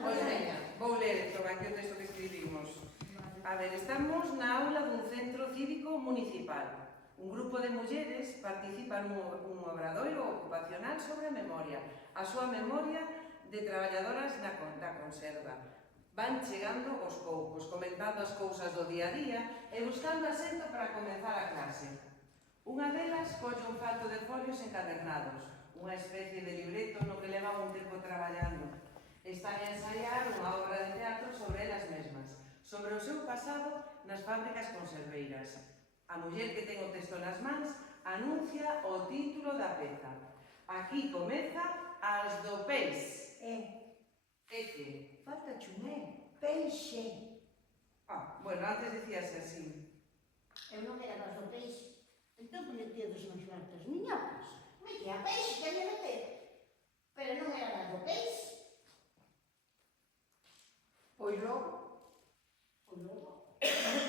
Pois veña, vou ler entón aquí o texto que escribimos. A ver, estamos na aula dun centro cívico municipal. Un grupo de mulleres participa nun obradoiro ocupacional sobre a memoria. A súa memoria de traballadoras da conserva. Van chegando aos poucos, comentando as cousas do día a día e buscando asento para comenzar a clase. Unha delas colle un fato de folios encadernados, unha especie de libreto no que levan un tempo traballando. Están a ensaiar unha obra de teatro sobre elas mesmas, sobre o seu pasado nas fábricas conserveiras. A muller que ten o texto nas mans anuncia o título da peza. Aquí comeza As do Peix. E que? Falta chumé, peixe. Bueno, antes dicíase así. Eu non era das do peixe. Entón, por que tedes unhas cartas miñocas? Metía peixe, que me meter. Pero non era das do peixe. Pois logo? Non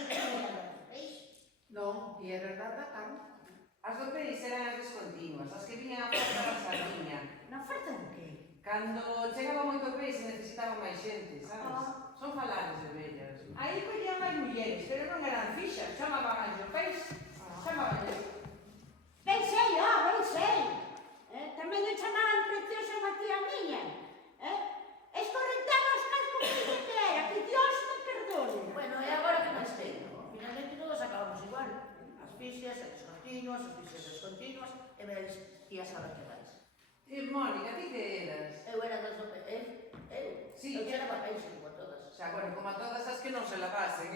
era das do peixe. Non, e era verdade, carne. As do Peix eran as descontinuas, as que viñan a falta da sardiña. Na oferta do que? Cando chegaba moito peixe necesitaba máis xente, sabes? Son falares de vellas. Aí collían máis mulleres, pero non eran fixas, chamaban máis do peixe. Chamaban Ben sei. Tamén o chamaban preciosa Matía miña. Escorrentaba os cascos que era, que Dios me perdone. Bueno, e agora que máis teño? Finalmente todos acabamos igual. As fixias, as descontinuas, as fixias descontinuas, e veis, ti a saber que vais. Mónica, ti que eras? Eu era das do peixe. Sí. Eu era para peixe, como a todas. Xa, bueno, como a todas as que non se lavasen,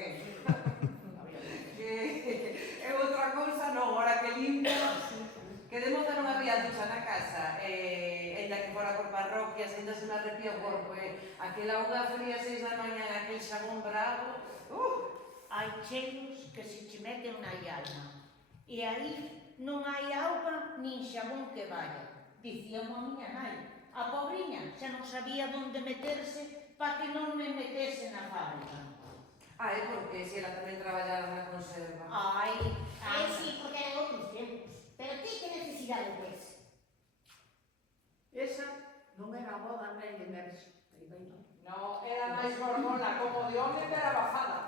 Que é outra cousa, non, ora que limpa. Que de moza non había ducha na casa, ella que fora por parroquias, ainda se me arrepía o corpo, aquela auga fría 6 da mañá, aquel xabón bravo. Hai cheiros que se che meten na alma, e aí non hai auga nin xabón que vaya. Dicíamos a miña nai, a pobriña xa non sabía onde meterse para que non me metese na fábrica. É porque se ela tamén traballara na conserva. Sí, porque eran outros tempos. Pero ti que necesidade tes? Esa non era moda nem de merxe. No, era máis gorgona, como de home, pero abafada.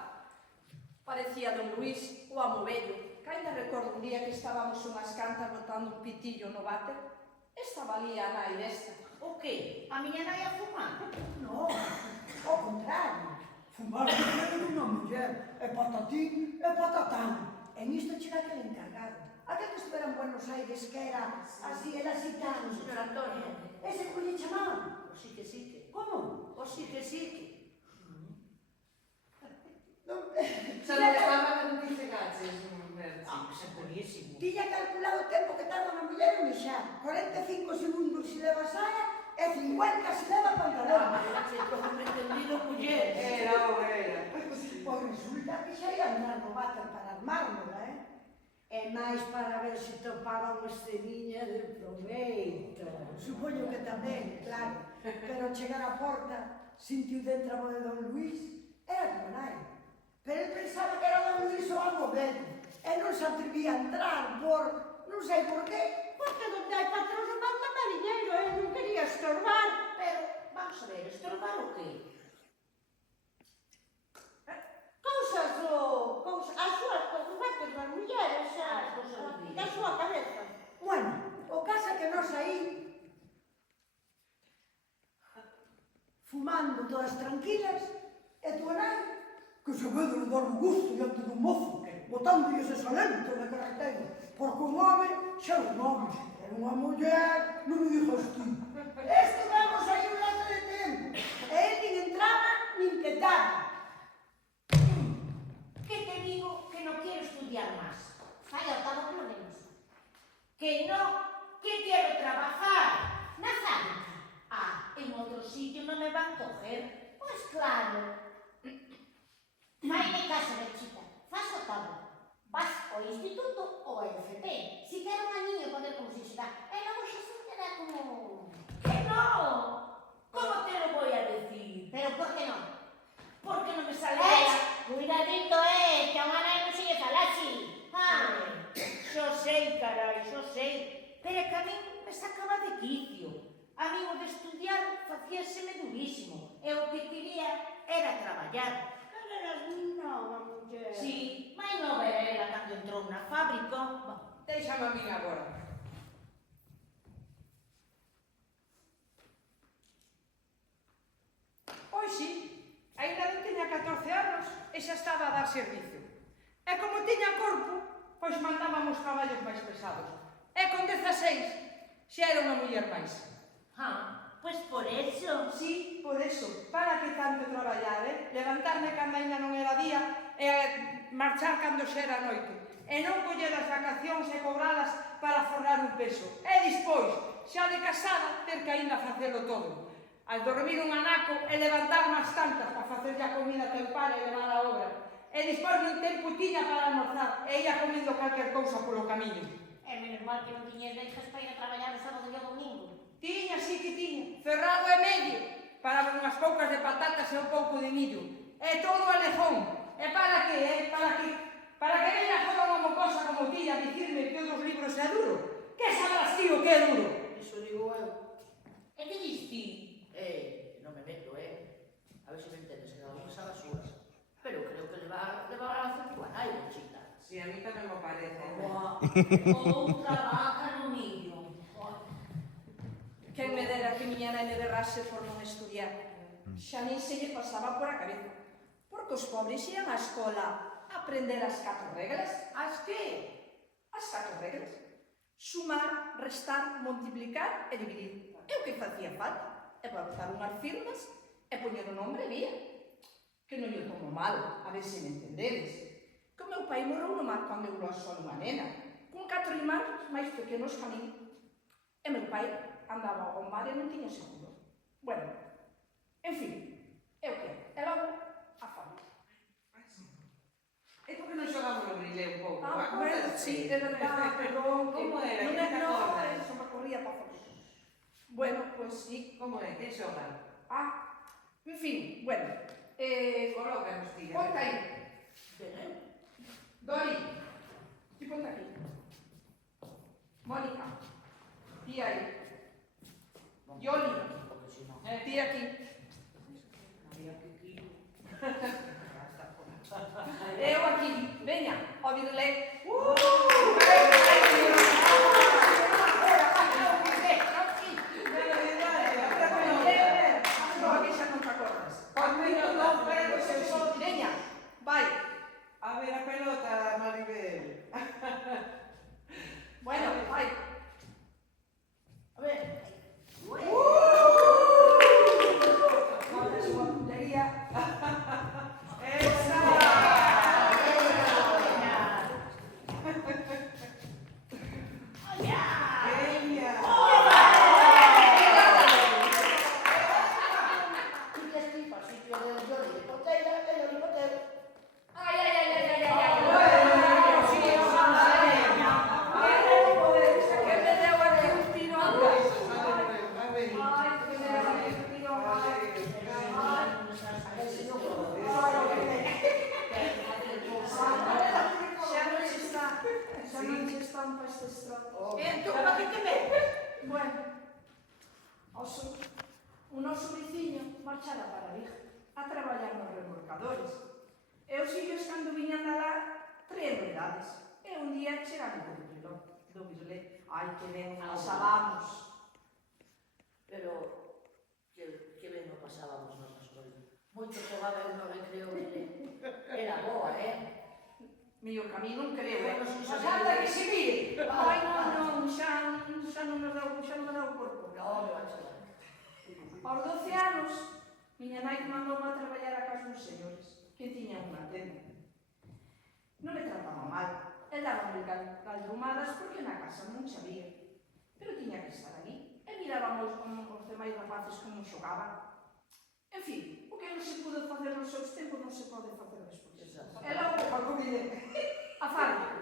Parecía don Luís o amo vello, que ainda recordo un día que estábamos unhas cantas botando un pitillo no váter. Estaba ali a nai desta. O que? A miña nai a fumar? Non, ao contrario. Fumar era unha muller, e patatín, e patatán. E nisto chega aquele encargado. Aquel que estuvera en Buenos Aires, que era así, era gitano. Señor Antonio. Ese que lle chamaban. O sí que sí que. Como? O sí que sí que. Xa non estaba que non te chegaches, Merchi. É buenísimo. Tiña calculado o tempo que tarda unha muller en mexar. 45 segundos se leva saia e 50 se leva pantalón. Como me entendido, muller. Era. Pois resulta que xa ia andar no váter para armármola, E máis para ver se topaba unha esceniña de proveito. Supoño que tamén, claro. Pero chegar á porta, sentiu dentro a voz de don Luís, era como nai. Pero el pensaba que era don Luís o amo velho. E non se atrevía a entrar por... non sei por qué. Porque donde hai patrón non manda mariñeiro, non quería estorbar. Pero, vamos a ver, estorbar o qué? As súas costumetes das mulleres, da súa cabeza. Bueno, o caso é que nós aí fumando todas tranquilas e tu nai que se ve de dar o gusto diante dun mozo botando ese salento de carreteiro porque un home xa un home era unha muller, non me dixas ti estivemos aí un rato de tempo e el nin entraba nin petaba. Que te digo que non quero estudiar máis. Fai octavo polo menos. Que non, que quero trabajar na fábrica. En outro sitio non me van coger. Pois claro. Faime caso, Merchita. Faz octavo. Vas ao instituto ou ao FP. Si quero un aniño poder conquistar. E logo xa se queda como... Que non? Como te lo voy a decir? Pero por que non? Porque non me sale... Cuidadito, que a unha nai non se lle fala así. Xo sei, carai, xo sei. Pero é que a min me sacaba de quicio. A min o estudiar facíaseme durísimo. E o que quería era traballar. Cara eras nova, muller. Si, mai nova era ela cando entrou na fábrica. Déixame a min agora. Pois sí, ainda non tiña 14 anos e xa estaba a dar servicio. E como tiña corpo, pois mandábamos traballos máis pesados. E con 16 xa era unha muller máis. Pois por eso. Sí, por eso. Para que tanto traballar, levantarme cando ainda non era día e marchar cando xa era noite. E non coller as vacacións e cobralas para forrar un peso. E despois, xa de casada, ter que ainda facelo todo. Al dormir un anaco e levantarme as tantas para facerlle a comida a teu pare e levar a obra. E despois non tempo tiña para almorzar e ia comendo calquer cousa polo camiño. É menos mal que non tiñes deixas para ir a traballar o sábado e o domingo. Tiña, sí que tiña, ferrado e medio, para unhas poucas de patatas e un pouco de millo. E todo a lejón. E para que, Para que venha toda unha mocosa como ti a dicirme que o dos libros é duro? Que sabrás ti o que é duro? Iso digo eu. E que dis ti? Non me meto, a ver se me entendes, que algunhas a das súas. Pero creo que leva razón túa nai, Conchita. Sí, a mí tamén me parece. Outra vaca no millo. Quen me dera que miña nai me berrase por non estudiar. Xa nin se lle pasaba por a cabeza. Porque os pobres ian á escola a aprender as 4 reglas. As que? As 4 reglas. Sumar, restar, multiplicar e dividir. É o que facía falta. E para botar unhas firmas e poñer o nombre vía. Que non lle tomo mal, a ver se me entendedes. Que o meu pai morreu no mar cando eu só unha nena, con 4 irmáns máis pequenos que a min. E meu pai andaba ao mar e non tiña seguro. Bueno, en fin, é o que é. E logo, a fábrica. E por que non xogamos no brilé un pouco? Bueno, sí, é verdade, perdón. Como era? Non Que é te no, acordas? eso me corría para fábrica. Bueno, pues sí. Como é? Que xogan? En fin, bueno. Colócanos, tía. Ponte aí. Ben, Dori, ti ponte aquí. Mónica, ti aí. Yoli, porque si non. ti aquí. Eu aquí. Veña, ao virlé. Veña, vai. A ver a pelota, Maribel. Bueno, vai. A ver. Ahora súa puntería. Esa! Veña! Ti que estipa, sitio de Yoli de Ponteira, e Yoli Botero. Que me deu aquí un tiro antes. A ver. Ai, que me deu aquí un tiro antes. Xa non se estampa este estrato. Entón, pa que te metes? Bueno, o noso veciño marchara para Vigo a traballar nos remolcadores. E os fillos cando viñan de lá traen novedades. E un día chegaron do virlé. Ai, que ben nos alamos. Pero que ben o pasábamos nos na escola. Moito xogaba eu no recreo, mire. Era boa, Mío camiño non creo, Bueno, si Mas se anda mire. que se mire. Ai, non, xa non me deu o corpo. No, me vai chorar. Aos 12 anos, miña nai mandoume a traballar a casa dos señores, que tiña unha tenda. Non me trataba mal, e dábame caldumadas porque na casa non sabía. Pero tiña que estar ali, e mirábamos os demais rapaces como xogaban. En fin, o que non se pudo facer nos seus tempos non se pode facer despois. E logo, a comida, a fábrica.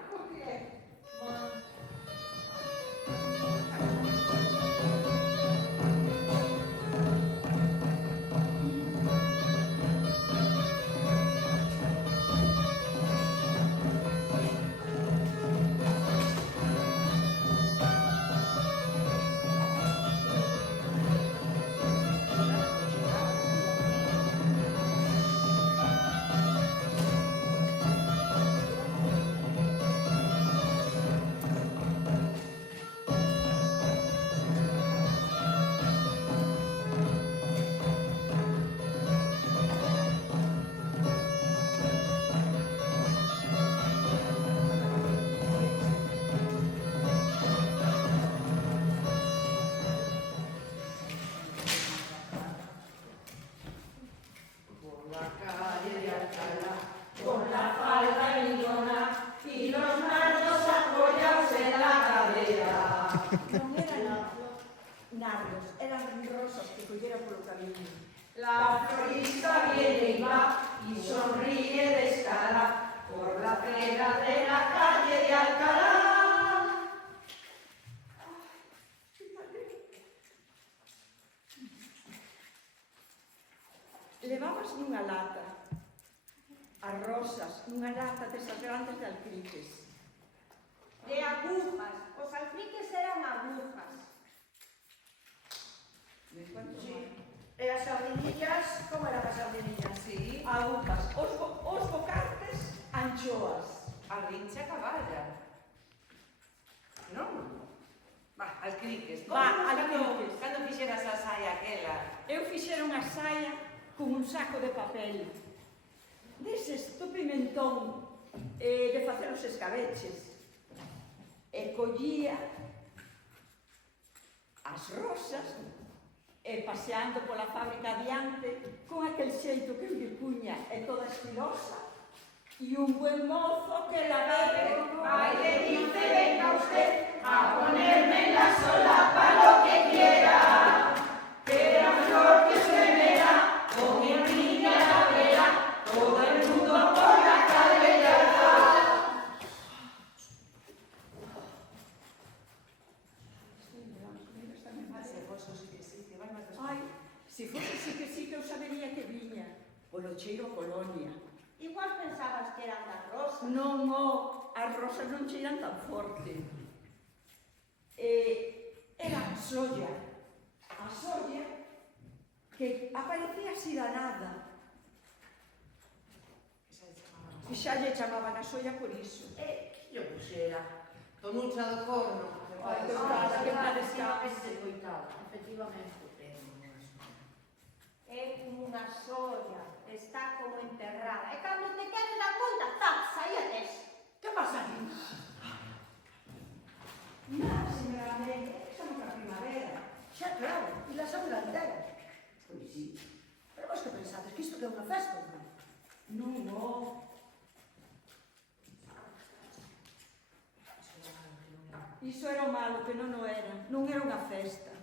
ella polo camiño. La florista viene y va y sonríe descarada por la acera de la calle de Alcalá. Levabas nunha lata as rosas, nunha lata desas grandes de alcriques. De agujas. Os alcriques eran agujas. Sí. E as sardinillas, como eran as sardinillas? Sí, Agujas. Os bocates, anchoas. a rincha caballa. Non? Va, alcriques. Va, alcriques. Cando fixeras a saia aquela? Eu fixera unha saia con un saco de papel deses do pimentón de facer os escabeches e collía as rosas e paseando pola fábrica adiante con aquel xeito que me puña e toda estilosa e un buen mozo que la bebe vai le dice venga usted a ponerme en la solapa lo que quiera que la flor que se me da con el niño a la vera todo el mundo por la calle de Alcalá. Ai, se fose sí que eu sabería que viña polo cheiro a colonia. Igual pensabas que eran das rosas. Non, as rosas non cheiran tan forte. Era a solla que aparecía así da nada. E xa lle chamaban a solla por iso. Eu puxera. Tonucha do forno. Ai, coitada, que mal está. Coitada, efectivamente. É como unha solla. Está como enterrada. E cando te queres dar conta, ¡zap! Saía tes. Que pasa aquí? Nada, señora Amelia, estamos na primavera. Xa, claro, e la saúde entera. Pois sí. Pero vos que pensades que isto que é unha festa, non? Non. Iso era o malo, que non o era. Non era unha festa.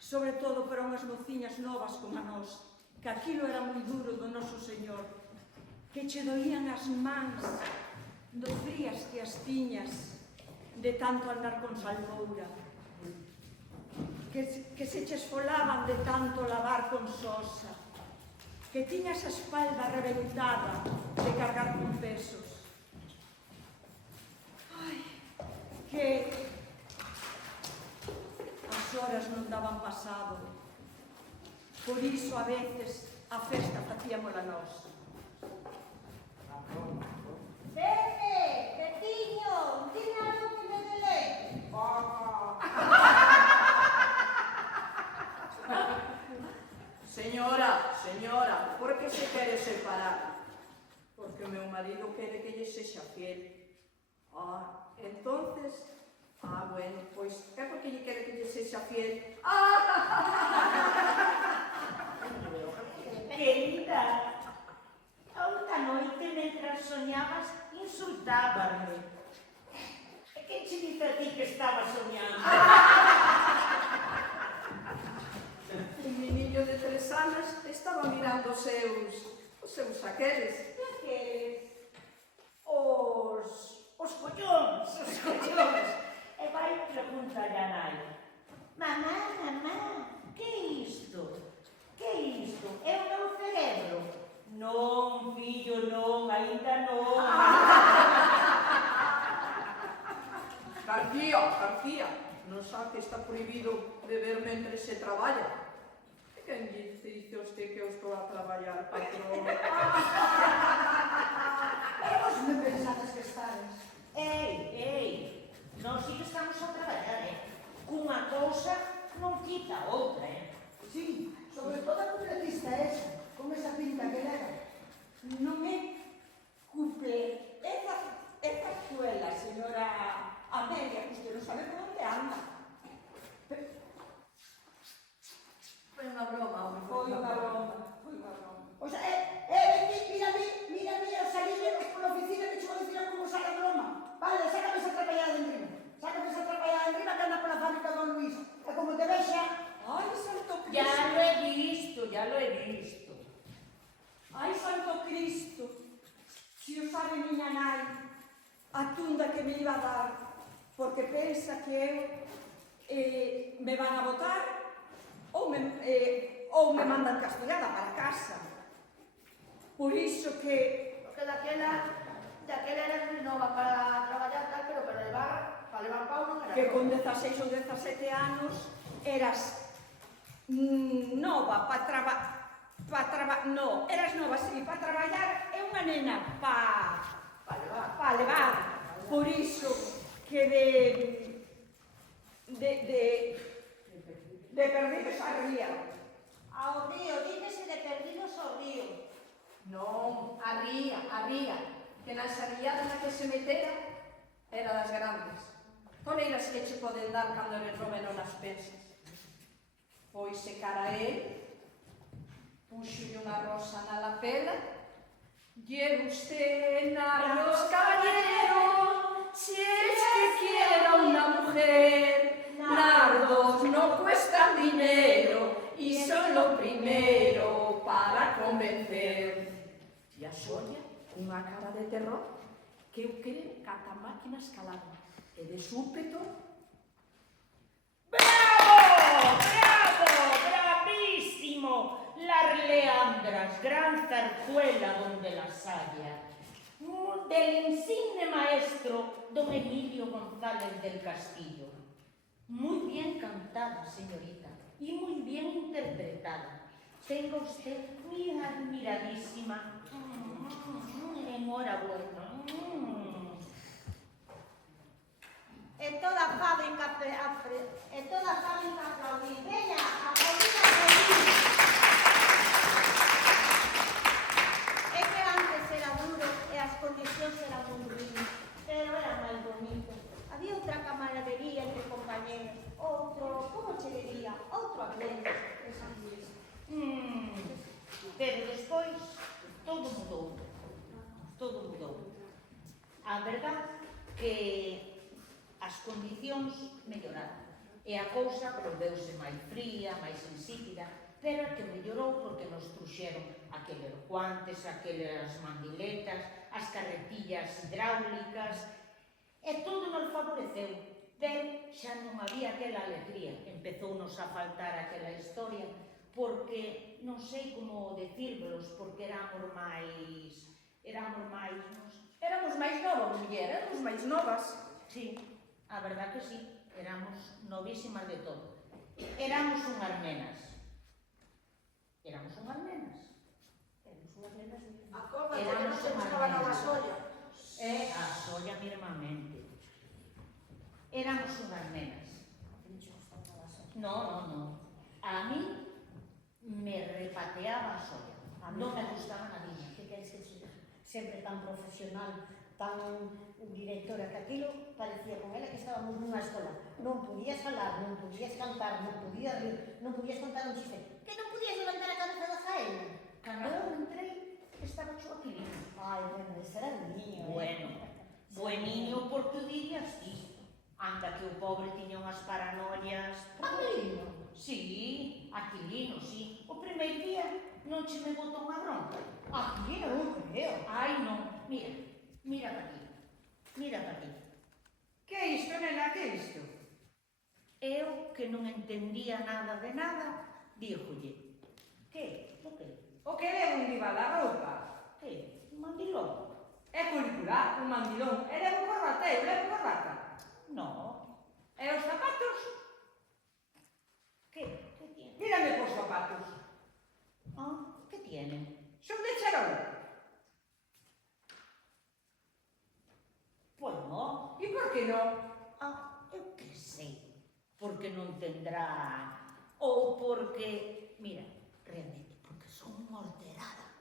Sobre todo para unhas mociñas novas como a nós, que aquilo era moi duro do noso Señor, que che doían as mans do frías que as tiñas de tanto andar con salmoura, que se che esfolaban de tanto lavar con sosa, que tiñas a espalda reventada de cargar con pesos. Ai, que as horas non daban pasado. Por iso, a veces, a festa facíamola nós. Pepe, Petiño, dime algo que me dé leite. Señora, por que se quere separar? Porque o meu marido quere que lle sexa fiel. Entonces, bueno, pois é porque lle quere que lle sexa fiel. Querida, a outra noite, mentras soñabas, insultábame. E que che dice a ti que estaba soñando? Un meniño de 3 anos estaba mirando os seus aqueles. Que queres? Os collóns. E vai e preguntalle a nai. Mamá, que é isto? Que é isto? É o meu cerebro? Non, fillo, non, aínda non. García, non sabe que está prohibido beber mentre se traballa? E quen dice usted que eu estou a traballar, patrón? E vos me pensades que estades? Ei, nós sí que estamos a traballar, Cunha cousa non quita a outra, Sí, sobre todo a cupletista esa, con esa pinta que leva. Non é cuplé, é zarzuela, señora Amelia, que usted non sabe por onde anda. Foi unha broma, home. Foi unha broma. O sea, mira, salíamos por la oficina que che vou dicir como saca broma. Vale, sácame esa trapallada de enriba. Sácame esa trapallada de enriba que anda pola fábrica Don Luis. E como te vexa... Ai, santo Cristo. Ya lo he ya lo he visto. Ai, santo Cristo, si o sabe miña nai, a tunda que me iba a dar, porque pensa que eu me van a botar ou me mandan castigada para casa. Por iso que Porque daquela eras moi nova para traballar tal, pero para levar pau non era. con 16 ou 17 anos eras nova para traballar, no, eras nova, sí, para traballar é unha nena para levar. Por iso que de perdidos a ría. Ao río, dígese de perdidos ao río. Non, a ría, que na xarriada na que se metera era das grandes. Toleiras que che poden dar cando eres robe non as pensas. Pois se cara a él, puxolle unha rosa na lapela, lleve usted nardos, caballero, si es que quiera una mujer, nardos no cuestan dinero y son lo primero para convencer. E a xolla, unha cara de terror, que eu creo que ata máquinas calaron, e de súpeto, ¡Bravo! ¡Bravo! ¡Bravísimo! Las Leandras, gran zarzuela donde las haya. Del insigne maestro don Emilio González del Castillo. Muy bien cantada, señorita, y muy bien interpretada. Tenga usted mi admiradísima enhorabuena. E toda a fábrica aplaudir. Veña, aplaudir, aplaudir. É que antes era duro e as condicións eran moi ruins, pero era máis bonito. Había outra camaradería entre compañeros, como che diría, outro ambiente. Pero despois todo mudou. Todo mudou. A verdad que as condicións melloraron e a cousa volveuse máis fría, máis insípida, pero é que mellorou porque nos truxeron aqueles guantes, aquelas mandiletas, as carretillas hidráulicas, e todo nos favoreceu, pero xa non había aquela alegría. Empezounos a faltar aquela historia, porque non sei como decírvelos, porque éramos máis, éramos máis novos, muller, éramos máis novas. sí, a verdad que sí, éramos novísimas de todo. Éramos unhas nenas. Acórdate que non se buscaba nada solla. A solla mismamente. Éramos unhas nenas. No. A mí me repateaba a solla. Non me gustaba nadinha. Que queres que sexa sempre tan profesional, tan directora, que aquilo parecía con ela que estábamos nunha escola. Non podías falar, non podías cantar, non podías rir, non podías contar un chiste. Que non podías levantar a cabeza da faena. Cando eu entrei, estaba chuaquilino. Ai, bueno, ese era un niño, Bueniño porque o dirías ti. Anda que o pobre tiña unhas paranoias. Aquilino? Sí, Aquilino, sí. O primeiro día non che me botou unha bronca. Aquilino non creo. Ai, non. Mira para aquí. Que é isto, nena, que é isto? Eu, que non entendía nada de nada, díjolle. Que? O que? O que leva un guardarroupa? Que? Un mandilón? É curricular, un mandilón. E levo corbata, eu levo corbata. No. E os zapatos? Que tiene? Mírame por zapatos. Que tienen? Son de charol. Pois no. E por que non? Eu que sei. Porque non tendrá... Ou porque... Mira, realmente, porque son morterada.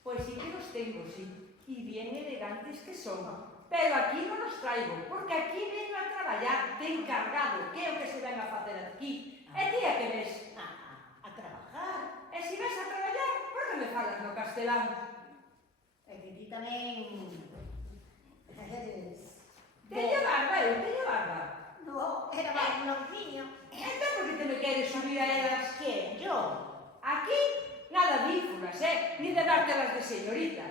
Pois sí que os tengo, sí. E bien elegantes que son. Pero aquí non os traigo, porque aquí vengo a traballar de encargado, que é o que se ven a facer aquí. E ti a que ves? A trabajar. E se vas a traballar, por que me falas no castelán? É que ti tamén... Teño barba, eu teño barba. No, era máis longiño. Entón, por que te me queres subir a elas? Que? Yo? Aquí ni de dártelas de señorita.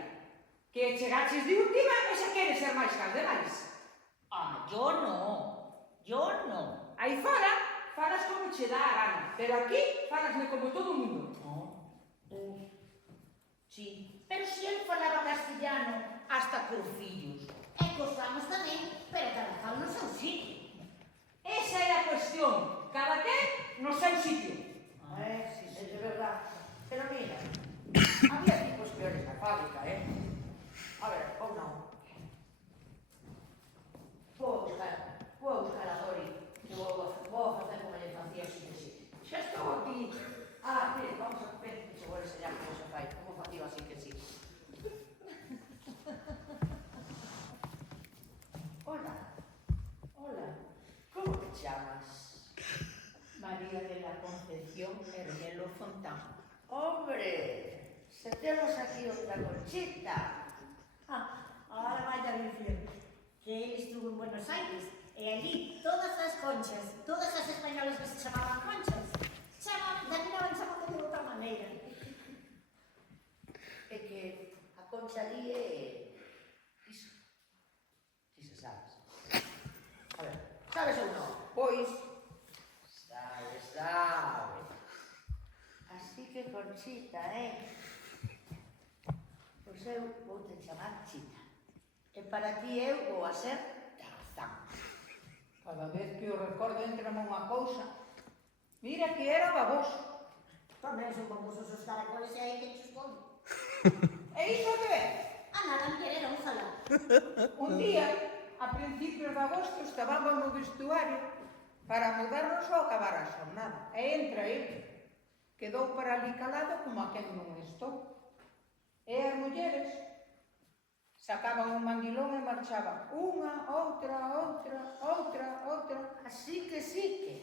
Que chegaches de última e se queres ser máis calderais. Ah, yo no. Aí fora, falas como che dá a gana, pero aquí falasme como todo o mundo. Sí, pero si él falaba castellano hasta cos fillos. E cos amos tamén, pero cada cal no seu sitio. Esa é a cuestión, cada quen no seu sitio. Sí, é verdad. Pero mira, había tipos peores na fábrica, A ver, ou non. Vou buscar a Dori, que vou a facer como lle facía así que sí. Xa estou aquí. Mire, vamos a ver que se vou enseñar como se fai, como facía así que sí. Hola, como te chamas? María de la Concepción Hermelo Fontán. Hombre, se temos aquí outra Conchita. Ahora vaya a dicir que él estuvo en Buenos Aires e allí todas as conchas, todas as españolas que se chamaban conchas, daban chamando de outra maneira. É que a Concha ali é... Iso. Ti se sabes. A ver, sabes ou non? Pois, Sabe. Así que Conchita, Pois eu vou te chamar Chita. E para ti eu vou a ser Tarzán. cada vez que o recordo entrame unha cousa. Mira que era baboso. Tamén son famosos os caracoles e aí que chuscón. E iso que é? Nada, mellor era un falá. Un día, a principios de agosto, estábamos no vestuario para mudarnos ao acabar a xornada. E entra ele. Quedou para ali calado como a quen non estou. E as mulleres sacaban un manguilón e marchaban unha, outra. Así que sí que...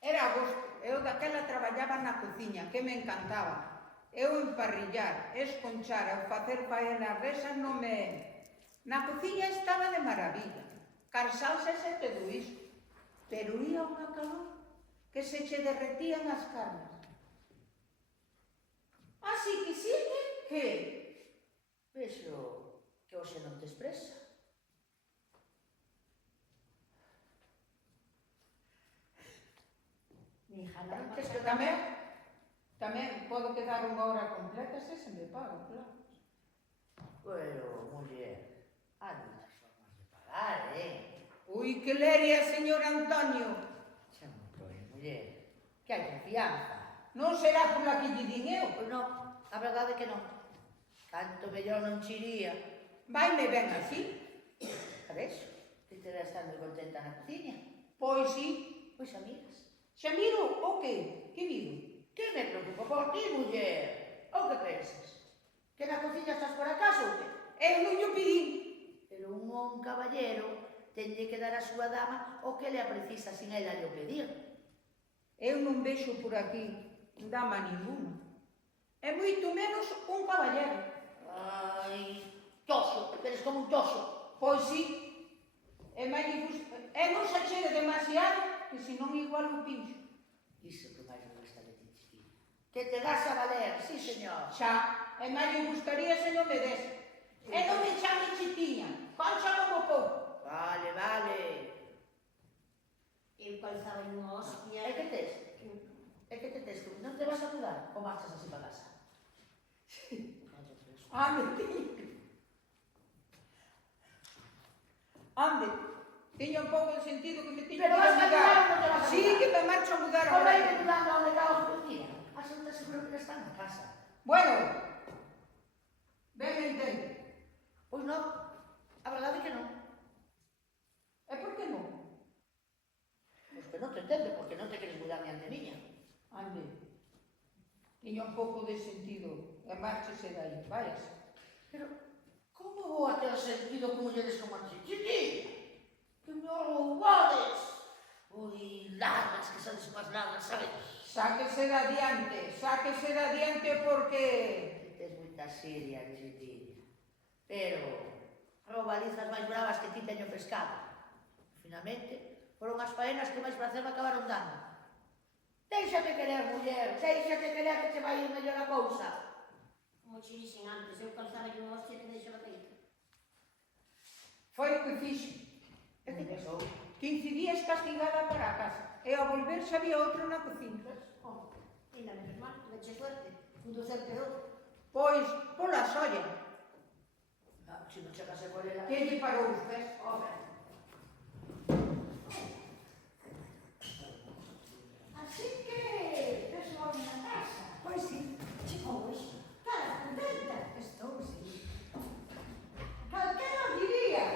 Era agosto, eu daquela traballaba na cociña, que me encantaba. Eu emparrillar, esconchar, facer faenas desas non me... Na cociña estaba de maravilla, carsalsas e todo iso. Pero ía unha calor que se che derretían as carnes. Así que sí que... Vexo que hoxe non te expresa. Ni jalar Antes máis que Tamén podo quedar unha hora completa se me pago, claro. Pero, muller, hai moitas formas de pagar, Ui, que leria, señor Antonio. Xa non toi, muller, que hai confianza. Non será pola que lle din eu. Pois non, a verdade é que non. Canto mellor non chiría. Vaime ben así. A ves? Ti terás estar moi contenta na cociña. Pois sí. Pois amigas. Xa miro o que? Que miro? Que me preocupa por ti, muller? Ou que pensas? Que na cociña estás por acaso ou que? Eu non llo pedín. Pero un caballero tenlle que dar a súa dama o que le precisa sin ela llo pedir. Eu non vexo por aquí dama ninguna. E moito menos un caballero. Ai, toxo, eres como un toxo. Pois sí. E non se achede demasiado, que senón igual o pincho. Iso que máis me gusta de ti, chiquilla. Que te das a valer, sí, señor. Xa, e máis lle gustaría se non me des. E non me chame chitiña, concha como pouco. Vale, vale. Eu calzaba en unha hostia. É que tes? É que te tes? Non te vas a mudar? Ou marchas así para casa? Ande, tiña. Ande, tiña un pouco de sentido que me tiña Pero vas a mudar ou non te vas a Sí, mudar? que me marcho a mudar Ou agora. vai mudando onde cago a cocina? A segunda seguro que están na casa. Bueno, ben me entende. Pois non, a verdade é que non. E por que non? Pois que non te entende, porque non te queres mudar ni ante miña. Ande, tiña un pouco de sentido e márchese dai, váyase. Pero, como vou a ter sentido como mulleres como a chiquitilla? Que me roubades! Ui, largas, que sodes unhas largas, sabes? Sáquese de adiante porque... Tes moita seria, chiquitilla. Pero, roubalizas máis bravas que ti teño pescado. Finalmente, foron as faenas que máis prazer me acabaron dando. Déixate querer, muller, déixate querer que te vai ir mellor a cousa. Como che dixen antes, eu calzaba unha hostia que deixaba feito. Foi o que fixo. E que pasou? 15 días castigada para a casa. E ao volver xa había outro na cocina. Oh, ainda menos mal, tuveche suerte. Pudo ser peor. Pois, pola solla. Se non chegase por ela. Que lle parou os pés? Así que, pessoal na casa. Pois sí, chegou hoxe. Estás contenta? Estou, sí. Calquera diría.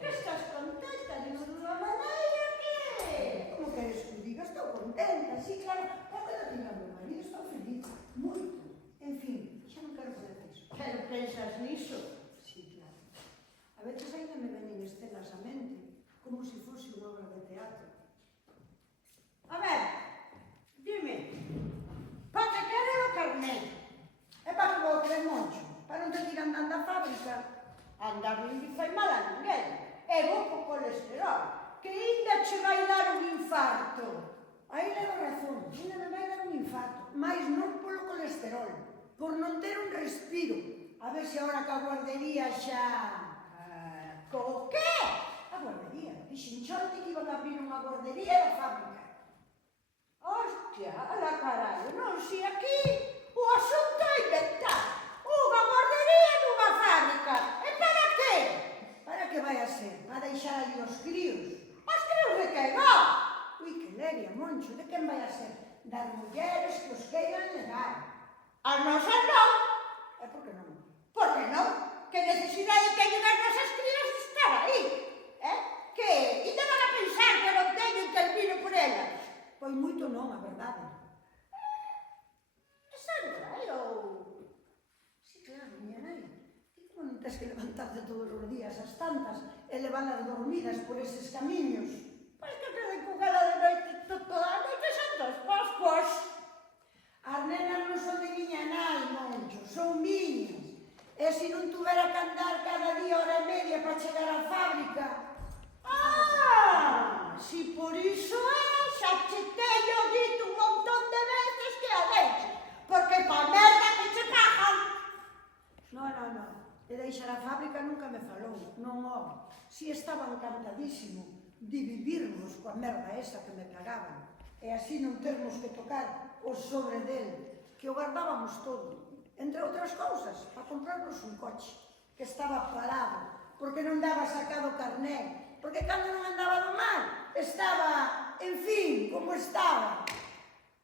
Que estás contenta de unha maneira que... Como queres que diga? Estou contenta, sí, claro. Porque non diga meu marido, estou feliz. Moito. En fin, xa non quero saber disso. Pero pensas niso? Sí, claro. A veces ainda me veñen escenas á mente, como se fose unha obra de teatro. A ver, dime, para que quere o carnet? E para que vou querer moncho? Para non te ir andando a fábrica? Andar non lle fai mal a ninguén. E vou co colesterol, que ainda che vai dar un infarto. Aí leva razón, ainda me vai dar un infarto, mas non polo colesterol, por non ter un respiro. A ver se agora que a guardería xa... Co que? A guardería. Dixen xonte que iban a abrir unha guardería da fábrica. Hostia, ala carallo, non, si aquí o asunto é inventar. Unha guardería dunha fábrica. E para que? Para que vai a ser? Para deixar ali os críos. Os críos de que non? Ui, que leria, Moncho, de quen vai a ser? Das mulleres que os queiran levar. As nosas non. E por que non? Por que non? Que necesidade teñen as nosas crías de estar aí? Que ainda van a pensar que non teñen que ir vino por elas? Pois moito non, a verdade. Esa nai ou... Sí, claro, miña nai. E como non tens que levantarte todos os días as tantas e levalas dormidas por eses camiños? Pois que queden con ela de noite toda a noite son dos pospos. As nenas non son de miña nai, Moncho, son miñas. E se non tuvera que andar cada día hora e media para chegar á fábrica... Si por iso xa che teño dito un montón de veces que a deixes, porque pa merda que che pagan. Non. De deixar a fábrica nunca me falou, non o. Si estaba encantadísimo de vivirmos coa merda esa que me pagaban, e así non termos que tocar o sobre del, que o guardábamos todo, entre outras cousas, para comprarnos un coche, que estaba parado, porque non daba sacado carné, porque cando non andaba do mar, estaba, en fin, como estaba.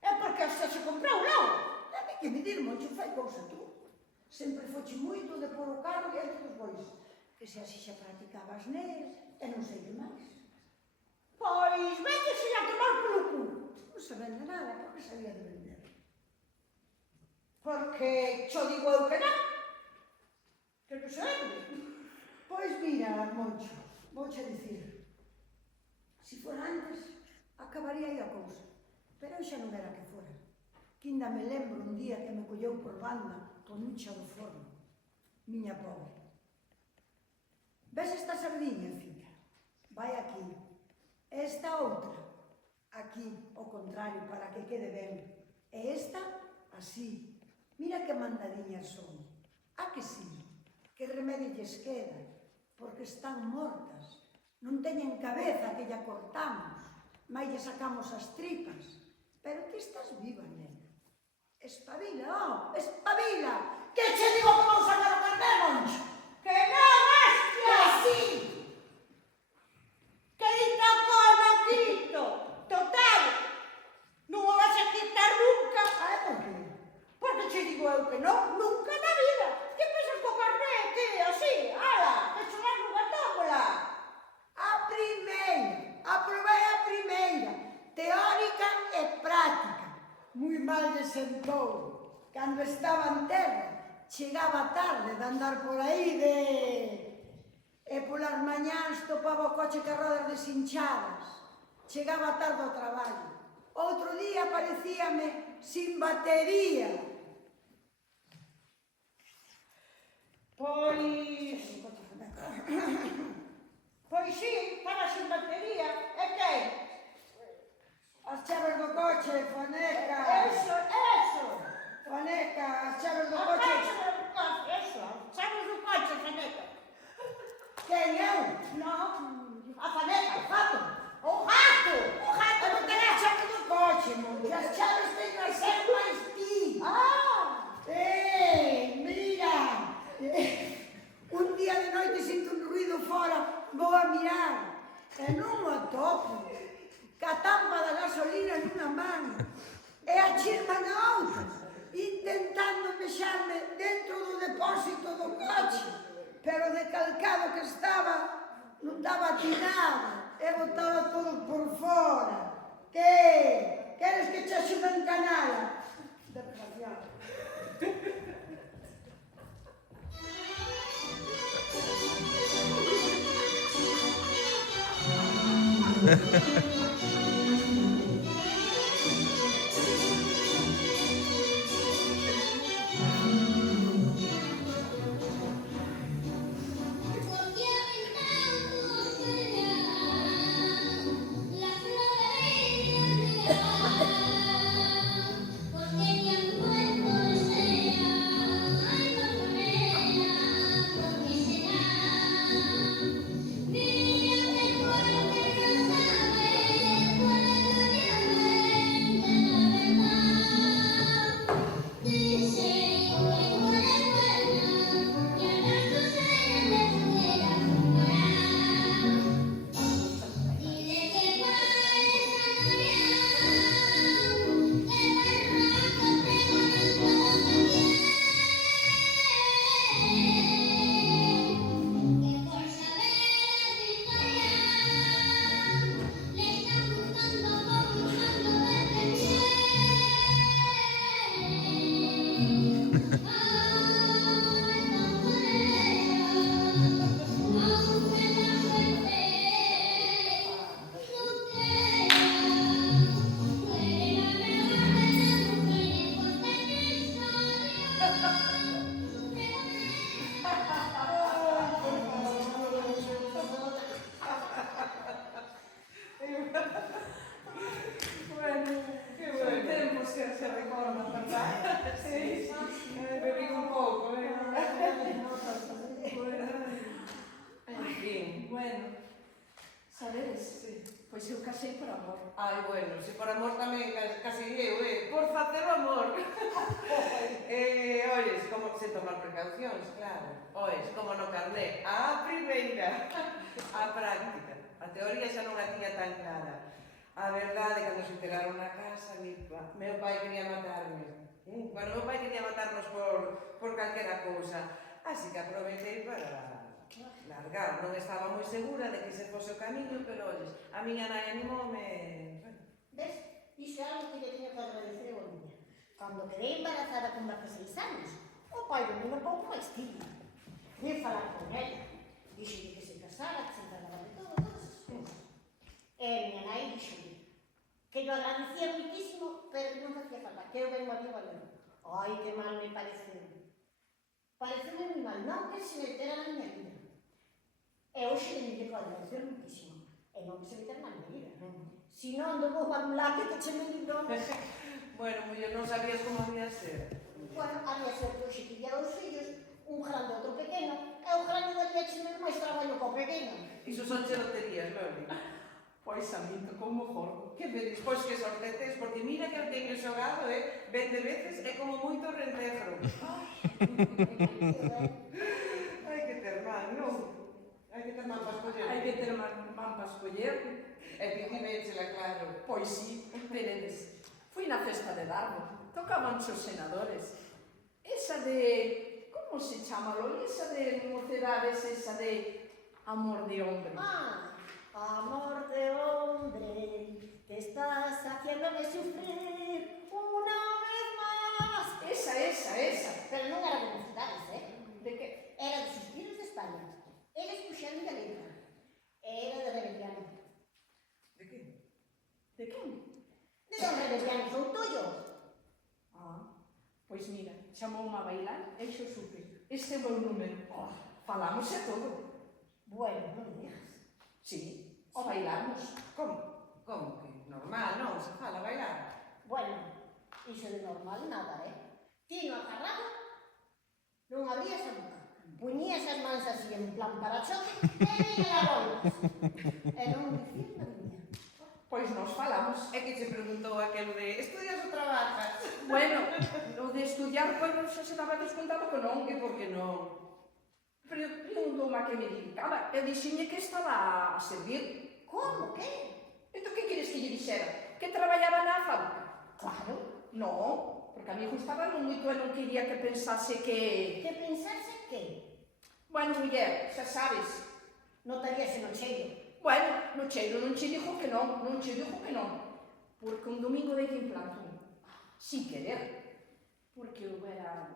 É porque hasta se comprou logo. Dame que medir, Moncho, fai cousa tú. Sempre foche moito de pôr o carro diante dos bois, que se así xa practicabas neles, e non sei que máis. Pois, véndese a tomar polo cu. Non se vende nada, porque sabía de vender. Porque xo digo eu que non. Que non se vende. Pois mira, Moncho, vouche dicir, se fora antes, acabaría aí a cousa, pero eu xa non era que fora. Que ainda me lembro un día que me colleu por banda con Nucha do forno, miña pobre. Ves esta sardiña, filla? Vai aquí. Esta outra, aquí, ao contrario, para que quede ben. E esta, así. Mira que mandadiñas son. A que sí? Que remedio lles queda? Porque están mortas. Non teñen cabeza que lla cortamos, mais lle sacamos as tripas. Pero ti estás viva, nena. Espabila, espabila! Que che digo que vou sacar o carné, Moncho? Que non, hostia! Que sí! Que dito como quito! Total! Non o vas a quitar nunca! Por que? Porque che digo eu que non, nunca na vida! Que pensas co carné, que así, ala, que chorar nunha tómbola? A primeira, aprobei a primeira, teórica e práctica. Moi mal lle sentou. Cando estaba en terra, chegaba tarde de andar por aí e polas mañáns topaba o coche que rodas deshinchadas. Chegaba tarde ao traballo. Outro día parecíame sin batería. Pois sí, estaba sin batería. E que? As chaves do coche, Faneca. Eso. Faneca, as chaves do coche chisma na outra, intentando pexarme dentro do depósito do coche, pero de calcado que estaba, non daba atinado, e botaba todo por fora. Que? Queres que te axude a encanala? Desgraciado. Pois eu casei por amor. Ai, bueno, se por amor tamén casi eu, por facer o amor. Oes, como se tomar precaucións, claro. Oes, como no carné, a primeira, a práctica. A teoría xa non a tiña tan clara. A verdade, cando se enteraron na casa, meu pai quería matarme. Bueno, meu pai quería matarnos por calquera cousa. Así que aproveitei para largar. Non estaba moi segura de que se fose o camiño, pero, olles, a miña nai animoume... Ves? Iso é algo que lle teño que agradecer a miña. Cando quedei embarazada con 16 anos, o pai de un pouco máis tímido. Fui falar con ela. Dixo que se casara, que se encargaba de todo, todas as cousas. E a miña nai dixo que lo agradecía muitísimo, pero que non facía falta, que eu vengo a vivo a ler. Ai, que mal me pareceu. Pareceu moi mal, non que se metera na miña vida. E hoxe teño que agradecer muitísimo. E non que se meter na miña vida, non? Si non, do vou a un late que che me librou. Bueno, muller, non sabías como había ser. Bueno, había ser que hoxe tiña dos fillos, un grande e outro pequeno, e o grande debía che máis traballo co pequeno. Iso son cheroterías, Loli. Pois a mí tocou mejor. Que me dis? Pois que sorte tes, porque mira que eu teño xogado, 20 veces, é como moito rentejro. Hai que ter man, non? Hai que ter man para escoller. Hai que ter man para escoller. E pitiméchela, claro. Pois sí, veredes. Fui na festa de Darbo. Tocaban os senadores. Esa de... Como se chama, Loli? Esa de mocedades, esa de... Amor de hombre. Ah, amor de hombre, te estás haciéndome sufrir una vez más. Esa. Pero non era de mocedades, De que? Era de Suspiros de España. Eles puxeron de letra. Era de Rebeliano. De que? De quen? De Don Rebeliano Soutollo. Ah, pois mira, chamoume a bailar e xo supe. Este é o meu número. Oh, falamos e todo. Bueno, non me digas. Sí, o bailamos. Como? Como que? Normal, non? Se fala bailar. Bueno, iso de normal nada, Tino agarrado, non abrías a boca. Puñías as mans así en plan para choque e viña a voltas. E non dicías na viña. Pois nos falamos. É que che preguntou aquelo de estudias ou trabajas? Bueno, o de estudiar, bueno, xa se daba descontado que non. E por que non? Pero preguntou-me a que me dedicaba. Eu dixenlle que estaba a servir. Como? Que? Entón, que queres que lle dixera? Que traballaba na fábrica. Claro. Non, porque a mí gustaba moito e non quería que pensase que... Que pensase que Bueno, muller, xa sabes. notaríase no cheiro. Bueno, no cheiro non che dixo que non, non che dixo que non. Porque un domingo dei en plantón, sin querer. Porque eu era,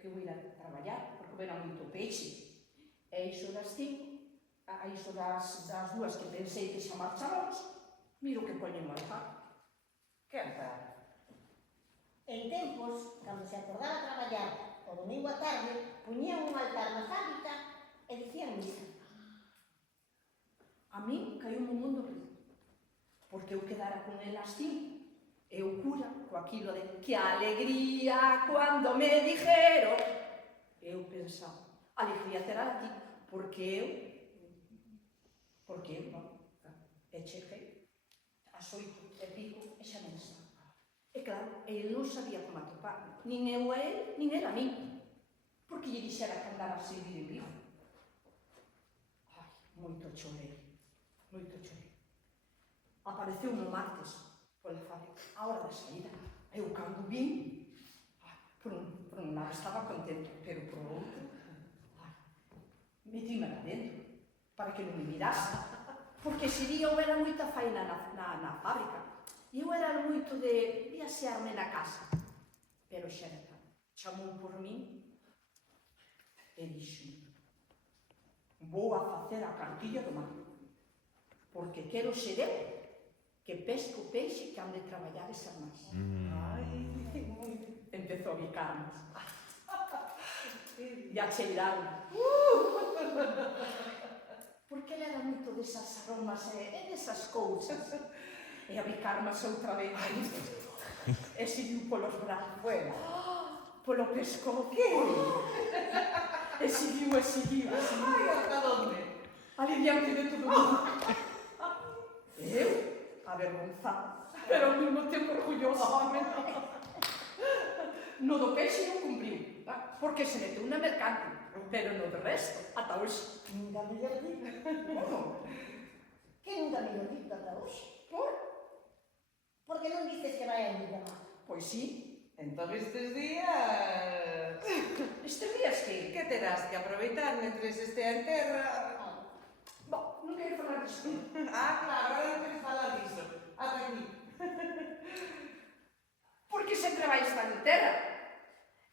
que eu ia traballar, porque eu era moito peixe. E iso das 5, a iso das 2 que pensei que xa marchábamos, miro que poñen o altar. Que altar? En tempos, cando se acordaba traballar o domingo a tarde, puñían un altar na fábrica e dicían misa. A min caiu un mundo rico, porque eu quedara con el as 5, e o cura, coaquilo de que alegría cuando me dijeron, eu pensaba, alegría terá a ti, porque eu non, e cheguei ás 8:00 e xa non estaba. E claro, ele non sabía como atopar, nin eu a ele, nin ele a min, porque lle dixera que andaba a servir en Vigo. Ai, moito chorei. Apareceu no martes pola fábrica, a hora da saída. Eu cando vin, por un lado estaba contento, pero por outro, metíme lá dentro, para que non me mirase. Porque ese día eu era moita faina na fábrica. E eu era moito de viaxearme na casa. Pero xa era tarde. Chamou por min e dixo: vou a facer a cartilla do mar, porque quero ser eu que pesco peixe que han de traballar esas máis. Ai, empezou a bicarnos. E a cheirar. Porque ele era moito desas aromas e desas cousas. E a bicarmas outra vez. E seguiu polos brazos, polo pescozo. E seguiu. Ai, ata onde? Ali diante de todo mundo. Eu, avergonzada, pero ao mesmo tempo orgullosa. No do peixe non cumpriu, porque se meteu na mercante, pero no do resto, ata hoxe. Nunca mellor dito. Como? Que nunca mellor dito ata hoxe? Por? Porque non dices que vai a ir demás. Pois sí. Entón estes días... Estes días que... Que terás que aproveitar mentres estea en terra? Bom, non quero falar disso. Ah, claro, agora non queres falar disso. Ata aquí. Porque sempre vai estar en terra.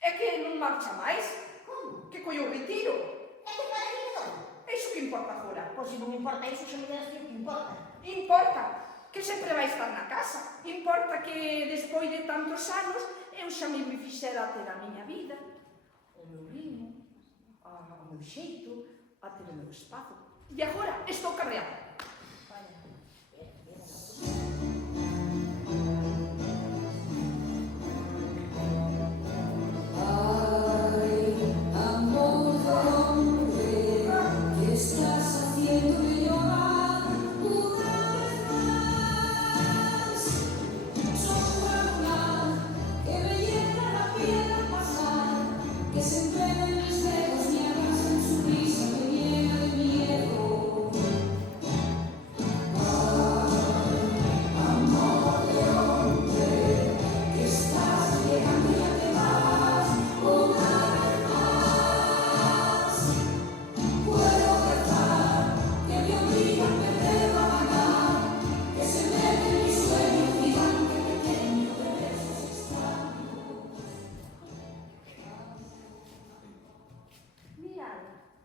É que non marcha máis. Como? Que coi o retiro. É que para que quedou? Iso que importa agora. Pois se non me importa iso, xa me dirás que o que importa. Importa que sempre vai estar na casa. Importa que despois de tantos anos eu xa me fixera a ter a miña vida, o meu ritmo, o meu xeito, a ter o meu espazo. E agora estou cabreada. Vaya,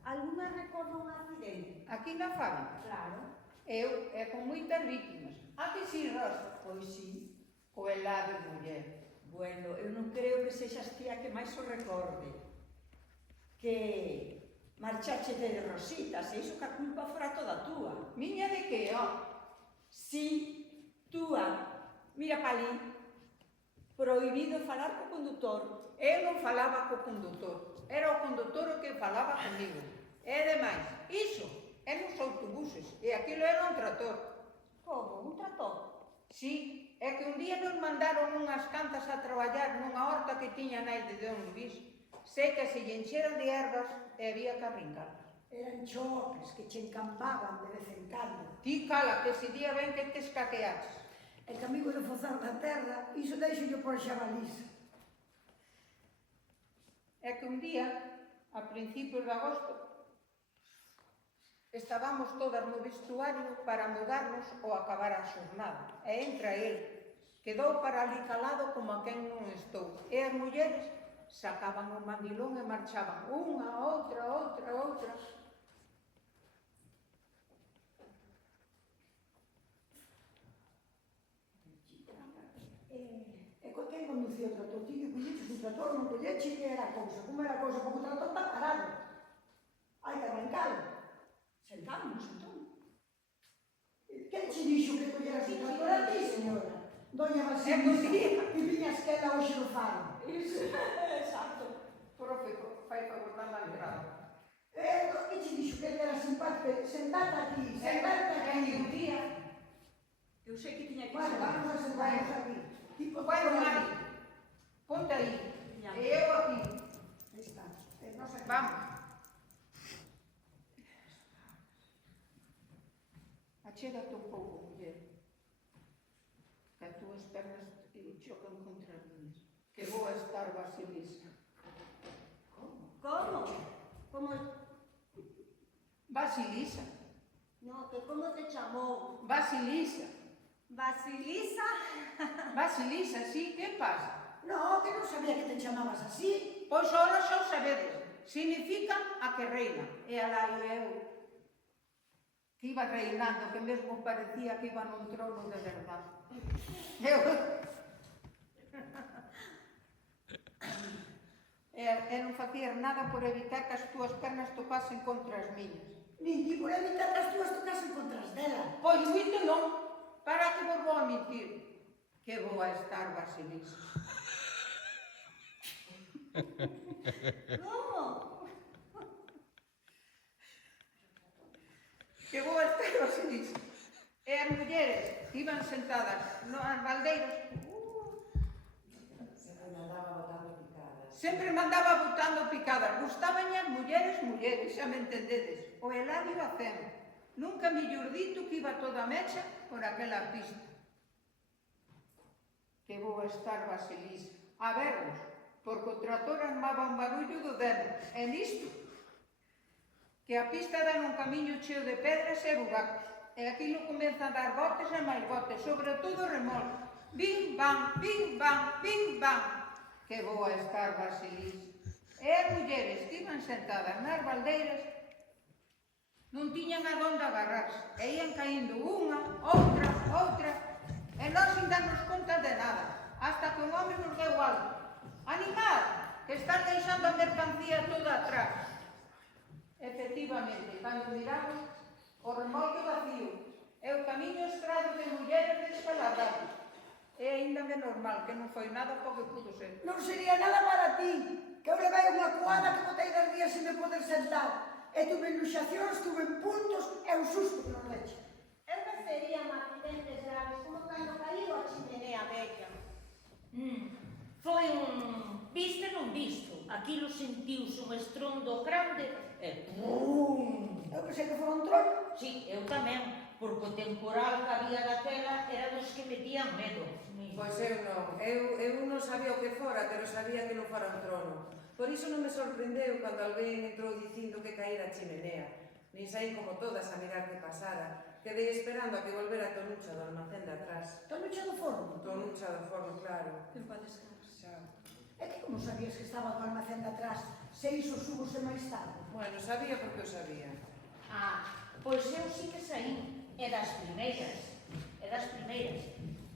alguna recorda un accidente? Aquí na fábrica. Claro. Eu e con moitas víctimas. A que si, Rosa? Pois sí. O helado, muller. Bueno, eu non creo que sexas ti a que máis o recorde. Que marchache de Rositas, e iso que a culpa fora toda túa. Miña de que, ó? Si, túa. Mira pa ali. Prohibido falar co condutor. Eu non falaba co condutor. Era o condutor o que falaba comigo. E demais, iso é nos autobuses. E aquilo era un trator. Como? Un trator? Sí, é que un día nos mandaron unhas cantas a traballar nunha horta que tiña nai de Don Luís. Sei que se lle encheran de ervas e había que arrincarlas. Eran choques que che encampaban de vez en cando. Ti cala, que ese día ven que te escaqueaches. E camigo de fozar da terra, iso deixo por xabalís. É que un día, a principios de agosto, estábamos todas no vestuario para mudarnos ao acabar a xornada. E entra el, quedou para ali calado como a quen non estou. E as mulleres sacaban o mandilón e marchaban unha, outra, outra, outra. E con quen conducía o trator? Ti que colleches un trator, non colleche que era a cousa. Como era a cousa? Porque o trator está parado. Hai que arrancalo. Sentámonos, entón. Quen che dixo que colleras o trator a ti, señora? Doña Basilisa, que viñas que ela hoxe no faro. Exacto. Profe, fai favor da entrada. Que che dixo que ela era simpática? Sentate aquí, sentate aquí. Un día, Eu sei que tiña que Bueno, vamos a sentarnos aquí. Tipo, bueno, Mari, ponte aí. E eu aquí. Aí está. Nós aquí. Vamos. Achégate un pouco, muller. Que as túas pernas chocan contra as miñas. Que boa estar, Basilisa. Como? Como? Basilisa. No, que como te chamou? Basilisa. Basilisa? Basilisa, sí, que pasa? No, que non sabía que te chamabas así. Pois ora xa o sabedes. Significa a que reina. E alá eu que iba reinando, que mesmo parecía que iba nun trono de verdade. E non facías nada por evitar que as túas pernas tocasen contra as miñas. Nin ti por evitar que as túas tocasen contra as dela. Pois moito non. Para que vos vou a mentir. Que boa estar, Basilisa. Como? Que boa estar, Basilisa. E as mulleres que iban sentadas nas baldeiros sempre mandaba botando picadas. Gustaban as mulleres, xa me entendedes. O Eladio a cen. Nunca millor dito que iba toda mecha por aquela pista. Que boa estar, Basilisa. A vervos, porque o trator armaba un barullo do demo. E nisto, que a pista dá nun camiño cheo de pedras e buracos. E aquilo comeza a dar botes e máis botes, sobre todo remolque. Bim, bam, bim, bam, bim, bam. Que boa estar, Basilisa. E as mulleres que iban sentadas nas baldeiras non tiñan a donde agarrarse. E ian caíndo unha, outra, outra. E nós sin darnos conta de nada. Hasta que un home nos deu algo. Animal, que estás deixando a mercancía toda atrás. Efectivamente, cando miramos, o remolque vacío e o camiño estrado de mulleres descalabradas. E ainda menos mal que non foi nada po que pudo ser. Non sería nada para ti, que eu levei unha coada que botei 10 días sin me poder sentar. E tuve luxacións, tuve puntos e un susto que non leche. Eu refería a accidentes graves, como cando caíu a chimenea bella. Foi un viste non visto. Aquilo sentiuse un estrondo grande e pum! Eu pensei que fora un trono. Sí, eu tamén, porque o temporal que había daquela era dos que metían medo. Pois eu non sabía o que fora, pero sabía que non fora un trono. Por iso non me sorprendeu cando alguén entrou dicindo que caíra a chimenea. Nin saí como todas a mirar que pasara. Quedei esperando a que volvera a Tonucha do almacén de atrás. Tonucha do forno. Tonucha do forno, claro. Que en paz descanse. Xa. E que como sabías que estaba no almacén de atrás, se iso subose máis tarde? Bueno, sabía porque eu sabía. Pois eu sí que saí. É das primeiras.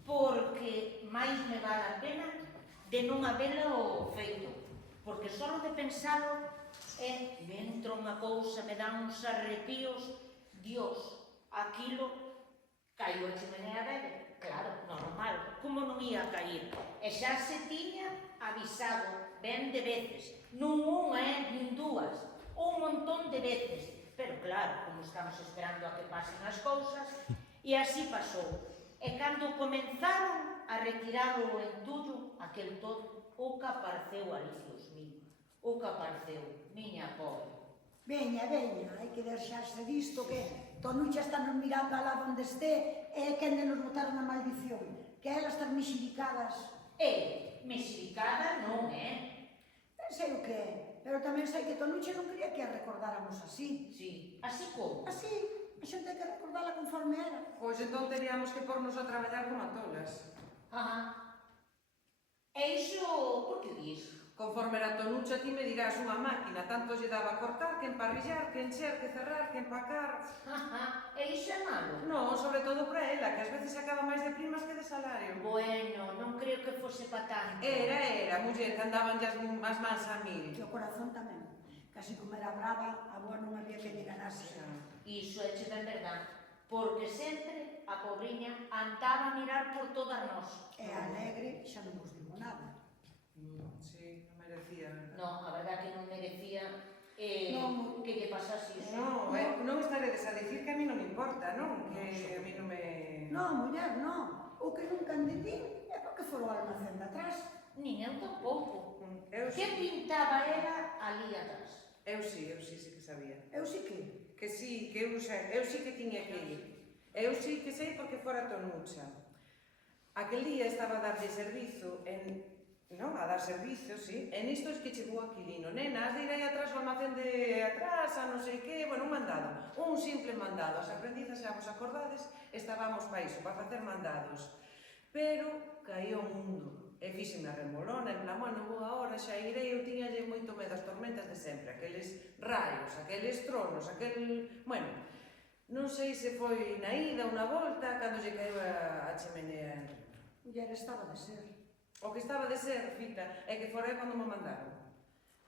Porque máis me vale a pena de non habelo feito. Porque só de pensalo me entra unha cousa, me dan uns arrepíos. Dios, aquilo caiu a chimenea dele. Claro, normal, como non ia cair? E xa se tiña avisado ben de veces. Non unha, nin dúas, un montón de veces. Pero claro, como estamos esperando a que pasen as cousas, e así pasou. E cando comenzaron a retirar o entullo, aquel todo, o que apareceu ali, Dios mío, o que apareceu, miña pobre. Veña, hai que deixarse disto que Tonucha está nos mirando alá onde este e é quen de nos botar unha maldición. que elas están mexilicadas. Mexicada non, Non sei o que é, pero tamén sei que Tonuche non quería que a recordáramos así. Sí, así como? Así, a xente hai que recordala conforme era. Pois entón teríamos que pornos a traballar como tolas. Ajá. E iso, por que dis? Conforme era Tonucha, ti me dirás unha máquina, tanto lle daba a cortar, que emparrillar, que encher, que cerrar, que empacar. Ajá. E iso é malo? Non, sobre todo para ela, que ás veces acaba máis de primas que de salario. Bueno, non creo que fose pa tanto. Era, muller, que andaban as mans a mil. E o corazón tamén. Casi como era brava, a boa non había que lle ganase. Iso é che ben verdad, porque sempre a pobriña andaba a mirar por todas nós. E a alegre xa non vos digo nada. Sí, non merecía. Non, a verdad que non merecía Non. que lle pasase iso. Non estaredes a dicir que a mí non me importa, non? Que a mí non me... Non, muller, non. O que nunca andedín é porque foron ao almacén de atrás. Nin eu tampouco. Eu Que sí, pintaba ela ali atrás? eu sí que sabía. Eu sí que. Que sí, que eu sí que tiña que ir. Eu sí que sei porque fora Tonucha. Aquel día estaba a darlle servizo a dar servizo, sí. E nisto es que chegou Aquilino. Nena, has de ir aí atrás ao almacén de atrás, a non sei que, bueno, un mandado. Un simple mandado. As aprendizas, xa vos acordades, estábamos pa iso, para facer mandados. Pero caía o mundo. E fíxeme a remolona, en plan, bueno, boa hora, xa irei, eu tiñalle moito medo as tormentas de sempre, aqueles raios, aqueles tronos, Bueno, non sei se foi na ida ou na volta, cando lle caeu a chimenea. Muller, estaba de ser. O que estaba de ser, fita, é que fora cando me mandaron.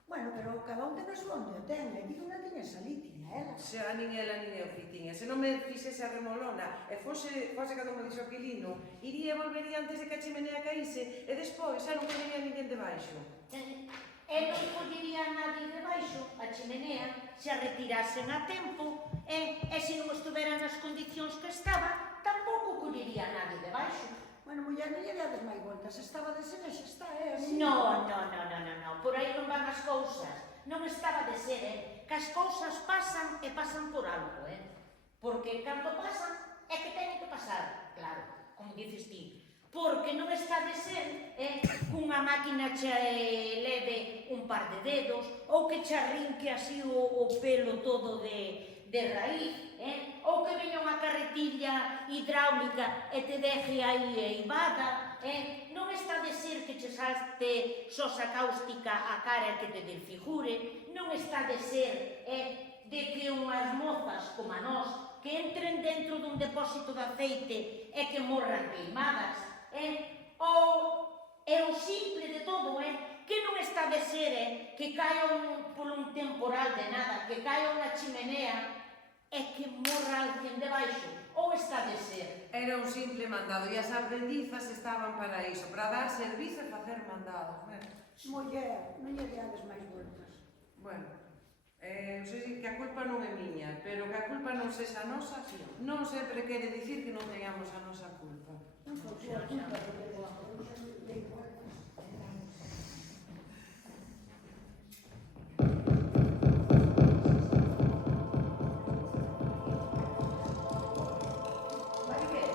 Bueno, pero cada un ten a súa onde o ten. E digo unha tiña salí, tiña ela. Xa nin ela nin eu fitiña. Se non me fixese a remolona e fose cando me dixo Aquilino, iría e volvería antes de que a chimenea caíse e despois xa non collería ninguén debaixo. E non collería a nadie debaixo, a chimenea, se a retirasen a tempo, e se non estuvera nas condicións que estaba, tampouco collería a nadie debaixo. Bueno, muller, non lle dades máis voltas. Estaba de ser e xa está, así. No, por aí non van as cousas. Non estaba de ser, que as cousas pasan e pasan por algo, Porque cando pasan é que teñen que pasar, claro, como dices ti. Porque non está de ser que unha máquina che leve un par de dedos ou que che arrinque así o pelo todo de raíz, ou que veña unha carretilla hidráulica e te deje aí eivada, non está de ser que che salte sosa cáustica a cara e que te desfigure, non está de ser de que unhas mozas como a nós que entren dentro dun depósito de aceite e que morran queimadas, ou o simple de todo, que non está de ser que caia por un temporal de nada, que caia unha chimenea e que morra alguén debaixo, ou está de ser? Era un simple mandado e as aprendizas estaban para iso, para dar servizo e facer mandados. Muller, non lle dades máis voltas. Bueno, sei que a culpa non é miña, pero que a culpa non sexa nosa, non sempre quere dicir que non teñamos a nosa culpa. Non foi a culpa de que dei voltas. Mariquel.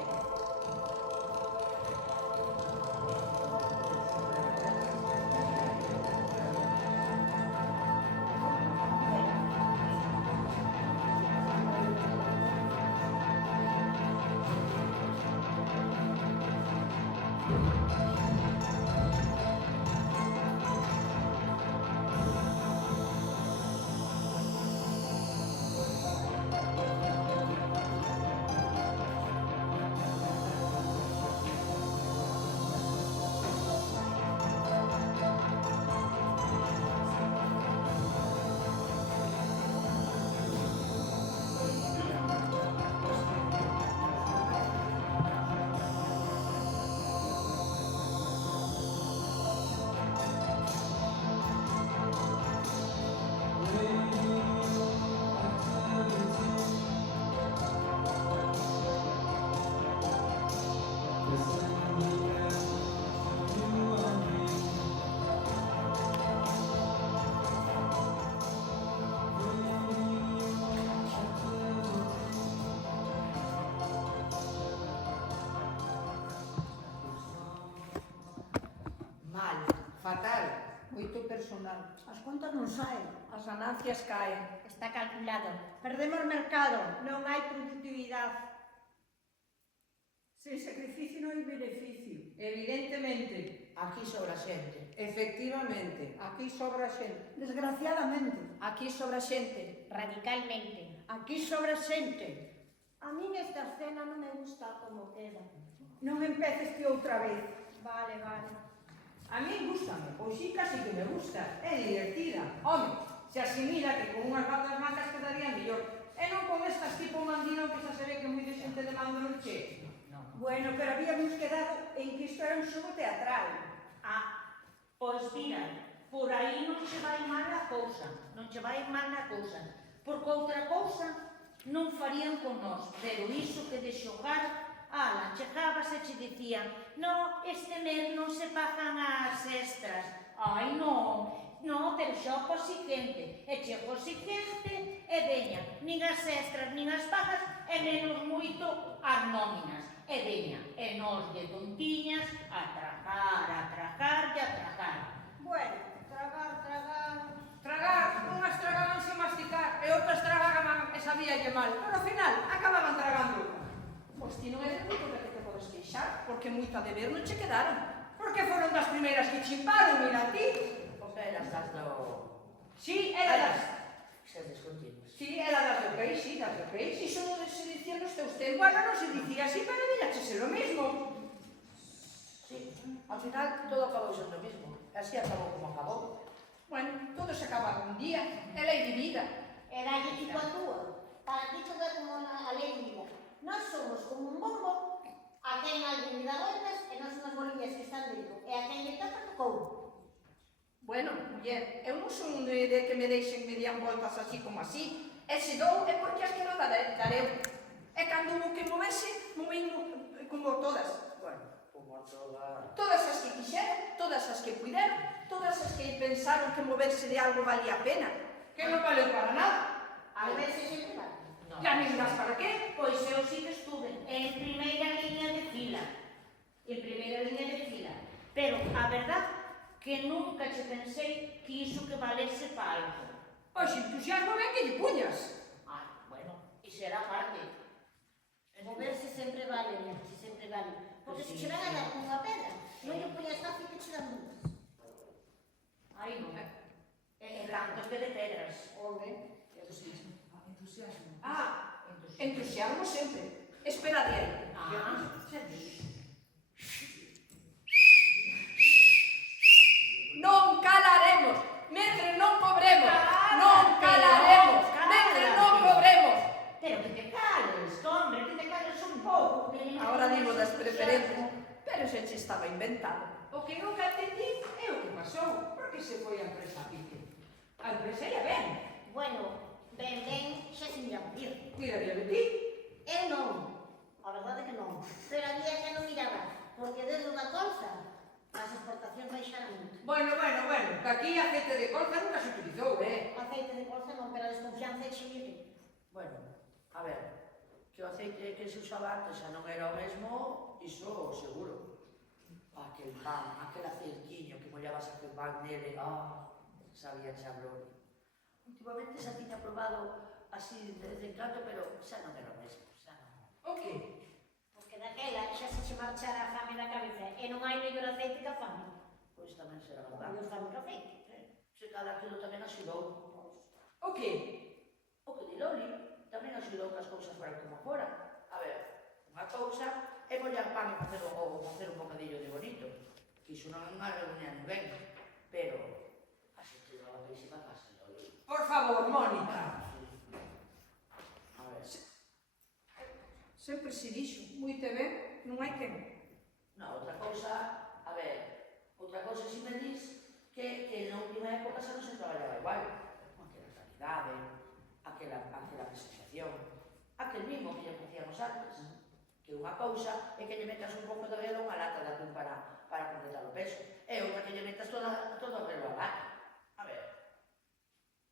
Fatal. Moito personal. As contas non saen. As ganancias caen. Está calculado. Perdemos mercado, non hai productividade. Sen sacrificio non hai beneficio. Evidentemente, Aquí sobra xente. Efectivamente. Aquí sobra xente. Desgraciadamente, Aquí sobra xente. Radicalmente. aquí sobra xente. A mí esta escena non me gusta como queda. Non empeces ti outra vez. Vale, vale. a mí gústame, pois sí, casi que me gusta, é divertida. Home, se asimila que con unhas batas blancas quedaría mellor. E non con estas tipo mandino que xa se ve que moi de xente de mando non che. Bueno, pero habíamos quedado en que isto era un xogo teatral. Ah, pois mira, por aí non che vai mal a cousa, non che vai mal a cousa, porque outra cousa non farían con nós, pero iso que de xogar, ala, chegabas e che dicían, no, este mes non se pagan as extras, ai non, no, pero xa o siguiente, e chego o siguiente, e veña, nin as extras, nin as pagas, e menos moito as nóminas, e veña, e nos de tontiñas a tragar e a tragar. Bueno, tragar. Tragar, unhas tragaban sin masticar e outras tragaban e sabíalle mal, pero ao final acababan tragando. Pois ti non é de moito de que te podes queixar, porque moita de ver non che quedaron. Porque foron das primeiras que chimparon, mira ti. O sea, eras das do... Sí, era das... Xa descontinuas. Sí, era das do peixe, das do peixe. Iso non se dicía nos teus tempos. Bueno, non se dicía así, pero viñachese lo mismo. Sí, al final todo acabou sendo o mismo. Así acabou como acabou. Bueno, todo se acaba un día. É lei de vida. E dalle tipo a túa. Para ti todo é como a lei de vida. Nós somos como un bombo, a quen alguén lle dá voltas e nós unhas bolillas que están dentro. E a quen lle toca tocou. Bueno, muller, eu non son de que me deixen me dian voltas así como así. E se dou é porque as quero dar eu. E cando hubo que moverse, movei como todas. Bueno, como toda... Todas as que quixeron, todas as que puideron, todas as que pensaron que moverse de algo valía a pena. Que non valeu para nada. A veces sempre vale. No. Ya nin das para qué. Pois eu sí que estuve en primeira liña de fila. En primeira liña de fila. Pero a verdad que nunca che pensei que iso que valese para algo. Pois entusiasmo ben que lle puñas. Ah, bueno, iso era parte. Moverse sempre vale, Nancy, sempre vale. Porque se Sí, che van a sí. dar unha pedra, non lle poñas fácil que che dan muitas. Ai, non. E tanto que de pedras. Home, Entusiasmo. Ah, entusiasmo sempre. Espera de aí. Ah, Non calaremos, mentre non cobremos. Non calaremos, mentre non cobremos. pero que te cales, hombre, que te cales un pouco. Ahora digo das preferencias, pero se che estaba inventado. O que nunca entendí é o que pasou. Por que se foi a empresa a pique? A empresa ia ben. bueno, ben, xa se me morir. Miraría de ti. Eu non, a verdade é que non. Pero había que non miraba, porque desde unha colza as exportacións baixaron moito. Bueno, que aquí aceite de colza nunca se utilizou, Aceite de colza non, pero a desconfianza é chimire. Bueno, a ver, que o aceite que se usaba antes xa non era o mesmo, iso seguro. Aquel pan, aquel aceitiño que mollabas aquel pan nele, sabía xa gloria. Últimamente xa tiña probado así de vez en cando, pero xa non era o mesmo, xa non. O que? Porque daquela xa se che marchara a fame na cabeza e non hai mellor aceite que a fame. Pois tamén será O verdade. mellor fame que aceite. Se cada aquilo tamén axudou. O que? O que di Loli tamén axudou que as cousas fueran como fora. A ver, unha cousa é mollar pan e facer un bocadillo de bonito, que iso non algún a ninguén, pero a xente levaba peixe para casa, Loli. Por favor, Mónica. A ver, Sempre se dixo, moito ben, non hai quen. outra cousa, a ver, outra cousa si me dis que na última época xa non se traballaba igual. Aquela calidade, aquela presentación, aquel mismo que lle facíamos antes. Que unha cousa é que lle metas un pouco de velo unha lata de atún para completar o peso. E outra que lle metas todo o velo a lata. A ver,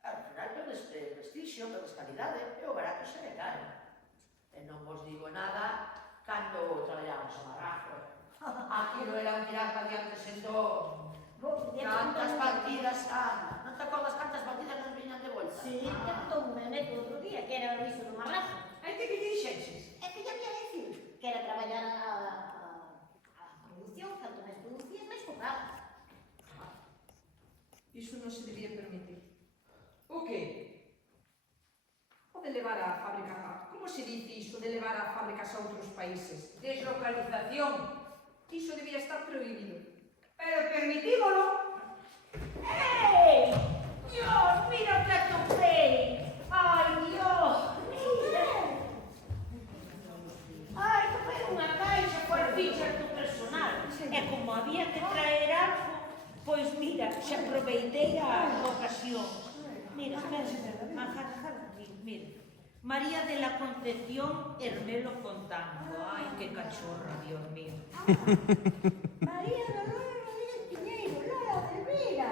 al final perdes prestigio, perdes calidade, e o barato xa é caro. E non vos digo nada cando traballábamos a Marrazo. Aquilo era un tirar para diante sendo Cantas partidas, Ana. Non te acordas cantas partidas nos viñan de volta? Sí, que contou un neto outro día, que era o aviso do marrazo. Ai, que lle dixeches? É que ya había dicir que era traballar a produción, tanto máis producías, máis cobraba. Iso non se debía permitir. O que? O de levar a fábrica, como se dice iso de levar a fábricas a outros países? Deslocalización. Iso debía estar prohibido. Pero permitímolo. ¡Ey! ¡Dios, mira que atopei! ¡Ay, Dios! Mira. Ai, topei unha caixa coas fichas do personal. E como había que traer algo, pois mira, xa aproveitei a ocasión. Mira, espera, mira. María de la Concepción Hermelo Fontano. Ay, que cachorra, Dios mío. María Dolores Rodríguez Piñeiro, Lola de Elvira.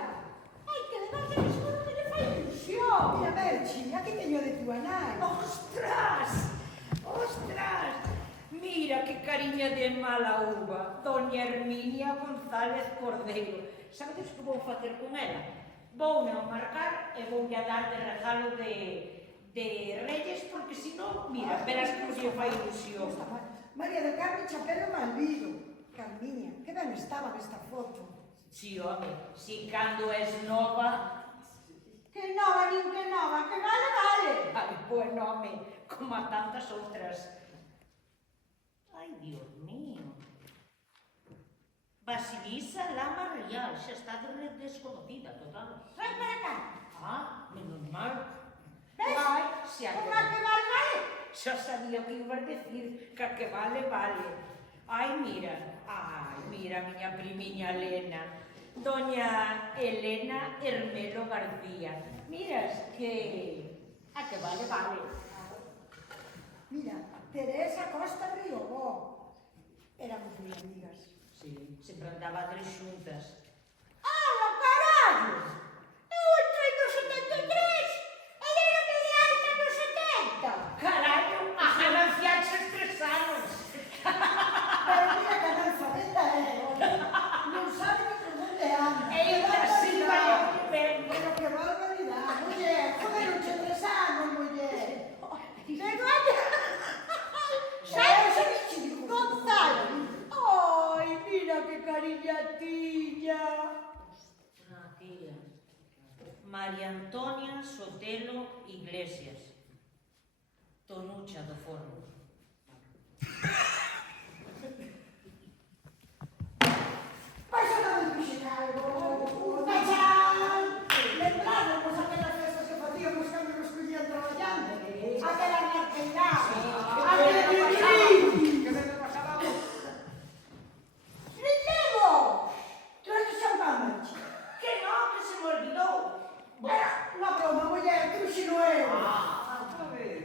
Ai, que levante que seguro que lle fai ilusión. Mira, Merchi, aquí teño de túa nai. ¡Ostras! ¡Ostras! Mira que cariña de mala uva, doña Herminia González Cordeiro. Sabedes que vou facer con ela? Voume ao marcar e voulle a dar de regalo de Reyes, porque senón, mira, verás como lle fai ilusión. María del Carmen Chapelo Malvido. Carmiña, que ben estaba nesta foto. Si, home, si cando es nova... Que nova, nin que nova, que vale, vale. Ai, bueno, home, como a tantas outras. Ai, Dios mío. Basilisa Lama Real, xa está desconocida, total. Vai para cá. Ah, menos mal. Ves? Ai, xa Unha que vale, vale. xa sabía o que ibas decir, que a que vale, vale. Ai, mira, miña primiña Elena. Doña Elena Hermelo García. Miras que... a que vale, vale. Mira, Teresa Costa Riobó. Éramos moi amigas. Sí, sempre andaba a tres xuntas. ¡Hala, carallo! Eu entrei no 73 e era de alta no 70. Carallo, a gananciaches 3 anos. Pero mira que analfabeta é, non sabe ni por onde anda. Ella sí vai ao que ven. Pero que barbaridade, muller, joder, 83 anos, muller. Pero olha, sabes, Gonzalo. Ai, mira que cariña tiña. Ah, tía. María Antonia Sotelo Iglesias. Tonucha do Forno. Pois eu non me puxen algo. Tachán! Lembramos aquelas festas que facíamos cando nos collían traballando. Aquela marqueirada. Aquele biquilín. Que me pasaba vos? Relevo! Traes champán, Merchi. Que non, que se me olvidou. Era unha broma, muller, que uxi no eu. Joder.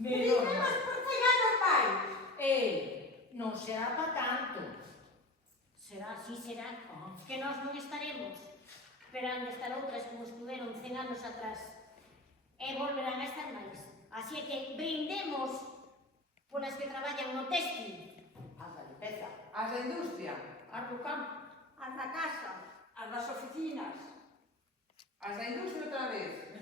Relevo por pegar os pais. Non será pa tanto. Será, sí será, que nós non estaremos. Pero han de estar outras como estuveron 100 anos atrás. E volverán a estar máis. Así que brindemos polas que traballan no textil. As da limpeza. As da industria. As do campo. As da casa. As das oficinas. As da industria outra vez.